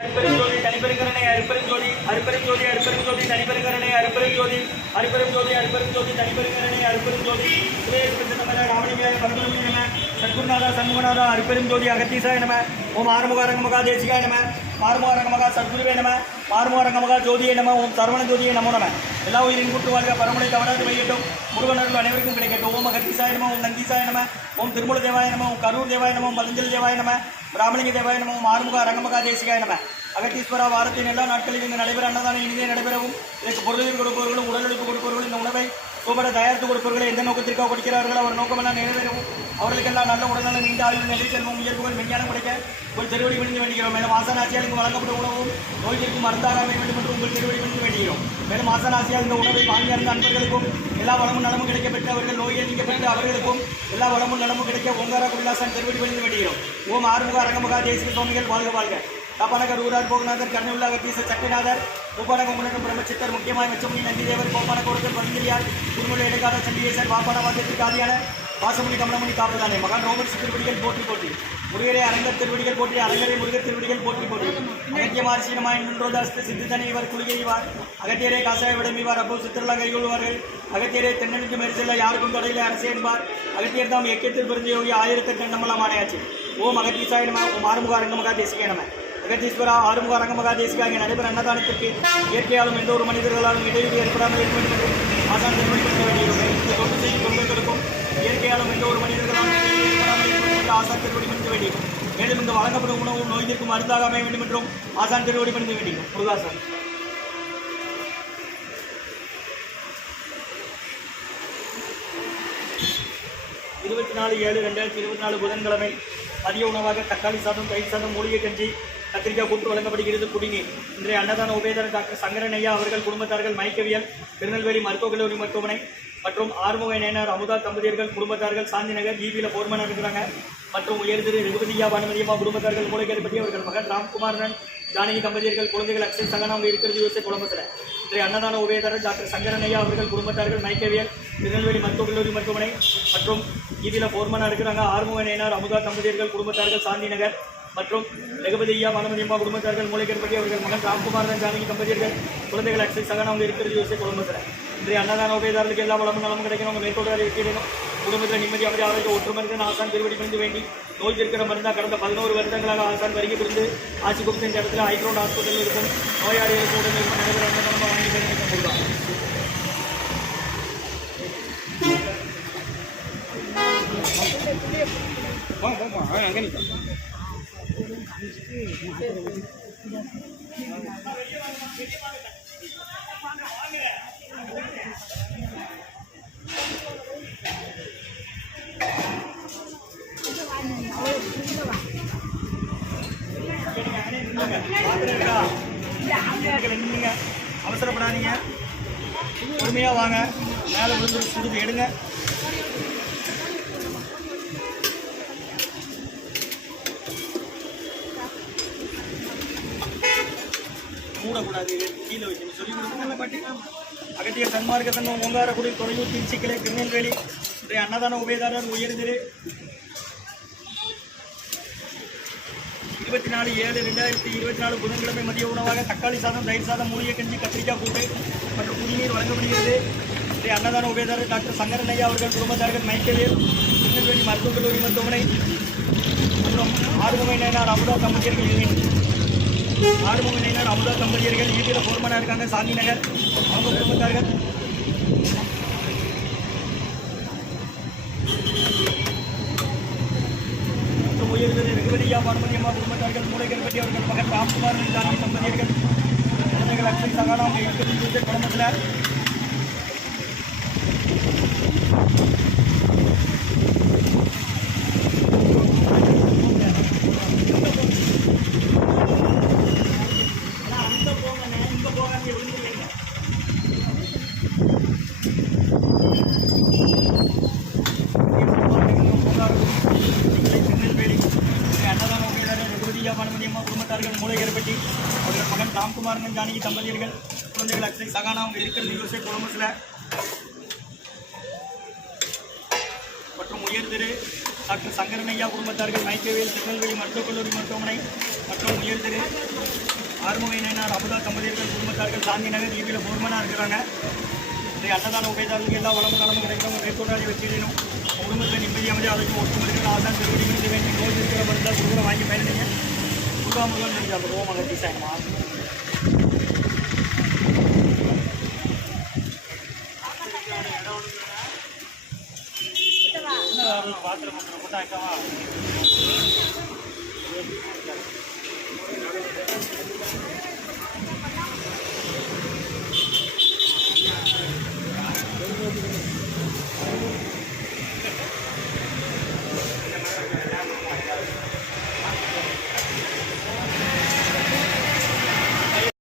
அருப்பெருஞ்சோதி தனிப்பெருங்கரணை அருப்பெருஞ்சோதி அருப்பெருஞ்சோதி அருப்பெருஞ்சோதி தனிப்பெருங்கரணை அருப்பெருஞ்சோதி அருப்பெருஞ்சோதி அருப்பெருஞ்சோதி தனிப்பெருங்கரணை அருப்பெருஞ்சோதி. சுரேஷ்பிரசன்னமன ராமலிங்காய பரமலிங்க நம சத்குருநாதா சண்முகநாதா அருப்பெருஞ்சோதி அகத்தீசாய நம ஓம் ஆறுமுகாரங்கமகா தேசிகாய நம ஆறுமுகாரங்கமகா சத்குருவே நம ஆறுமுகாரங்கமகா ஜோதியே நம ஓம் சரவண ஜோதியே நமோ நம எல்லா உயிரின் கூட்டு வாழ்க பரமுனை தவறாது வையட்டும். முருகனர்கள் அனைவருக்கும் கிடைக்கட்டும். ஓம் அகத்தீசாய நம ஓம் நந்தீசாய நம ஓம் திருமூல தேவாய நம ஓம் கரூர் தேவாய நம ஓம் மலஞ்சல் தேவாய நம ராமலிங்க தேவாய நம ஆறுமுக அரங்கமகா தேசிகாய நம. அகத்தீஸ்வரா வாரத்தின் எல்லா நாட்களில் இங்கு நடைபெற அன்னதானம் இனிதே நடைபெறவும் இதற்கு பொருளுதவி கொடுப்பவர்களும் உடலுழைப்பு கொடுப்பவர்களும் இந்த உணவை சூப்பட தயாரித்து கொடுப்பவர்களை எந்த நோக்கத்திற்காக கொடுக்கிறார்கள் அவர் நோக்கமெல்லாம் நிறைவேறவும். அவர்களுக்கெல்லாம் நல்ல உடல்நல நீண்ட ஆயுள் நிலை செல்வம் உயர்வுகள் விஞ்ஞானம் கிடைக்க உங்கள் திருவடி பணிந்து வேண்டுகிறோம். மேலும் ஆசனாசியால் இங்கு வழங்கப்படும் உணவும் நோய்களுக்கும் மருந்தாக அமைய வேண்டும் என்று உங்கள் திருவடி பணிந்து வேண்டுகிறோம். மேலும் ஆசனாசியால் இந்த உணவை வாங்கி அறிந்த அன்பர்களுக்கும் எல்லா வளமும் நலமும் கிடைக்க பெற்று அவர்கள் நோயை நீங்க பெற்று அவர்களுக்கும் எல்லா வளமும் நலமும் கிடைக்க ஓங்கார குடிலாசன் திருவடி பணிந்து வேண்டுகிறோம். ஓம் ஆறுமுக அரங்கமுகா தேசிய சுவாமிகள் வாழ்க வாழ்க. தப்பனகர் ஊரார் போகநாதர் கருணையுள்ள அகத்தீச சக்திநாதர் உப்பானக முன்னேற்றம் பிரம்மச்சித்தர் முக்கியமாய் மெச்சமுனி நந்திதேவர் கோப்பான கோடத்தில் பந்திரியார் குருமுள்ள இடைக்கால சண்டிகேசர் வாப்பான வாத்தியத்திற்கு ஆதியான பாசமணி கமலமணி காப்பதானே மகான் ரோமன்ஸ் திருவடிகள் போற்றி போற்றி. முருகரே அரங்கர் திருவடிகள் போற்றி அரங்கரே முருகர் திருவடிகள் போற்றி போற்றி. அகத்திய மார்சீனமாய் நின்றோதாஸ்து சித்திதனை இவர் குளிகைவார் அகத்தியரே காசாய விடம்பிவார் அப்போ சித்திரலா கைகொள்வார்கள். அகத்தியரே தென்னனுக்கு மெரிசல்ல யாருக்கும் தொடையில அரசே என்பார். அகத்தியர் தாம் எக்கத்தில் பிறந்த யோகி ஆயிரத்தி நம்மளாம் ஆணையாச்சு. ஓம் அகத்தீசாய நம ஓம் ஆறுமுக அரங்கமகா தேசிகே நம. அகத்தீஸ்வரா ஆறுமுக அரங்கமகா தேசிகாகிய நடைபெற அன்னதானத்திற்கு இயற்கையாலும் எந்த ஒரு மனிதர்களாலும் இடையூறு ஏற்படாமல் இருக்க வேண்டும் என்று ஆசான் திருமணி பண்ண வேண்டியிருக்கும் இந்த தொண்டு செய்யும் தொண்டர்களுக்கும் இயற்கையாலும் எந்த ஒரு மனிதர்களாலும் இடையூறு ஏற்படாமல் இருக்க வேண்டும் என்று ஆசான் திருவடி பணிந்து வேண்டியிருக்கும் மேலும் இந்த வழங்கப்படும் உணவும் நோய் தீர்க்கும் மருந்தாக அமைய வேண்டும் என்றும் ஆசான் திருவடி பணிந்து வேண்டியிருக்கும் முருகாசன் இருபத்தி நாலு ஏழு ரெண்டாயிரத்தி இருபத்தி நாலு புதன்கிழமை மதிய உணவாக தக்காளி சாதம் தயிர் சாதம் மூலிகை கஞ்சி கத்திரிக்காய் கூட்டு வழங்கப்படுகிறது. குடிநீர். இன்றைய அன்னதான உபயதர் டாக்டர் சங்கரன் ஐயா அவர்கள் குடும்பத்தார்கள் மயக்கவியல் திருநெல்வேலி மருத்துவக் கல்லூரி மருத்துவமனை மற்றும் ஆறுமுக நேனர் அமுதா தம்பதியர்கள் குடும்பத்தார்கள் சாந்தி நகர் ஜிபியில் போர்மனாக இருக்கிறாங்க. மற்றும் உயர்திரு ரகுபதியா பானுமதியம்மா குடும்பத்தார்கள் மூலிகை பற்றி அவர்கள் மகன் ராம்குமாரன் ஜானகி தம்பதியர்கள் குழந்தைகள் அக்ஷய் சங்கனா அவங்க இருக்கிறது யோசிச்சு குழம்பத்தில் இன்றைய அன்னதான உபயதாரர் டாக்டர் சங்கரனையா அவர்கள் குடும்பத்தார்கள் மைக்கவியல் திருநெல்வேலி மருத்துவக் கல்லூரி மருத்துவமனை மற்றும் இதில் போர்மனாக இருக்கிறாங்க ஆறுமுக அமுதா தம்பதியர்கள் குடும்பத்தார்கள் சாந்தி நகர் மற்றும் ரகுபதியா பானுமதியம்மா குடும்பத்தார்கள் மூலிகை அவர்கள் மகன் ராம்குமாரன் ஜானகி தம்பதியர்கள் குழந்தைகள் அக்ஷய் சங்கனா அவங்க இருக்கிறது யோசிச்சு குழம்பத்தில் இன்றைய அன்னதான உபயதாரர்களுக்கு எல்லா வளமும் நலமும் கிடைக்கணும் உங்கள் மேற்கொண்டு அறிவிக்கிறேன் குடும்பத்தில் நிம்மதி அமைதி ஆரோக்கிய ஒற்றுமருந்து ஆசான் பெருவடி பிரிந்து வேண்டி நோய் இருக்கிற மருந்தா கடந்த பதினோரு வருடங்களாக ஆசான் வருகை பிரிந்து ஆட்சி கொடுத்த இந்த இடத்துல ஹைக்ரௌண்ட் ஹாஸ்பிட்டலில் இருக்கும் நோயாளிகளுக்கு உடல் இருக்கும் நடைபெற அன்னதானம் வாங்கி அங்கே முடியும் நின்றுங்க அவசரப்படாதீங்க. பொறுமையாக வாங்க. மேலே விழுந்து சுடுது எடுங்க. மூடக்கூடாது கீழே வைக்கணும். சொல்லி கொடுக்குறேன் பாட்டி. அகத்திய சன்மார்க்க சங்கம் ஓங்காரக்குடி துறையூர் திருச்சிக்கிளை திருநெல்வேலி அன்னதான உபயதாரர் உயர்ந்திரு இருபத்தி நாலு ஏழு ரெண்டாயிரத்தி இருபத்தி நாலு புதன்கிழமை மதிய உணவாக தக்காளி சாதம் தயிர் சாதம் மூலிகை கஞ்சி கத்திரிக்காய் கூட்டு மற்றும் குடிநீர் வழங்கப்படுகிறது. ஸ்ரீ அன்னதான உபயதாரர் டாக்டர் சங்கரன் ஐயா அவர்கள் குடும்பத்தார்கள் மைக்கேலியர் திருநெல்வேலி மருத்துவக் கல்லூரி மருத்துவமனை மற்றும் ஆறுமுகை நயனார் அமுதா தம்பதியர்கள் யூனியன். ஆறுமுக நேனார் அமுதா தம்பதியர்கள் ஈட்டியில் போர்மனாக இருக்காங்க சாந்தி நகர். அவங்க குடும்பத்தார்கள் மற்றும் உயர்திரு ரகுபதியா குடும்பத்தார்கள் மூளைகள் பற்றி அவர்கள் மகன் ராம்குமார் ஜானகி தம்பதியர்கள் குழந்தைகள் அக்ஷய் சகானா அவங்க இருக்கிறது குடும்பத்தில் பிரியா பானுமதி அம்மா குடும்பத்தார்கள் மூலகர்பட்டி அவர்கள் மகன் ராம்குமாரன் ஜானகி தம்பதியர்கள் குழந்தைகள் அக்ஷய் சகானா அவங்க இருக்கிறது யூஎஸ்ஏ கொலம்பஸில். மற்றும் உயர்திரு டாக்டர் சங்கரனையா குடும்பத்தார்கள் மைக்கேவியல் திருநெல்வேலி மருத்துவக் கல்லூரி மருத்துவமனை. மற்றும் உயர்திரு ஆறுமுகை நயனார் அமுதா தம்பதியர்கள் குடும்பத்தார்கள் சாந்தி நகர் இவில போர்மனாக இருக்கிறாங்க. இன்றைய அன்னதான உபயதாரர்கள் எல்லா வளமும் நலமும் கிடைக்கும் மேற்கொண்டாடி வச்சுக்கணும் குடும்பத்தில் நிம்மதி அமைதி அழைக்கும் ஒட்டு மருத்துவ ஆதான் திருவடி நோய் இருக்கிற மருந்தாக குடும்பம் வாங்கி பயணிங்க முகாமுகம் நீங்கள் அந்த ரூம் அங்கே டிசைன் பாத்ரூம் போட்டா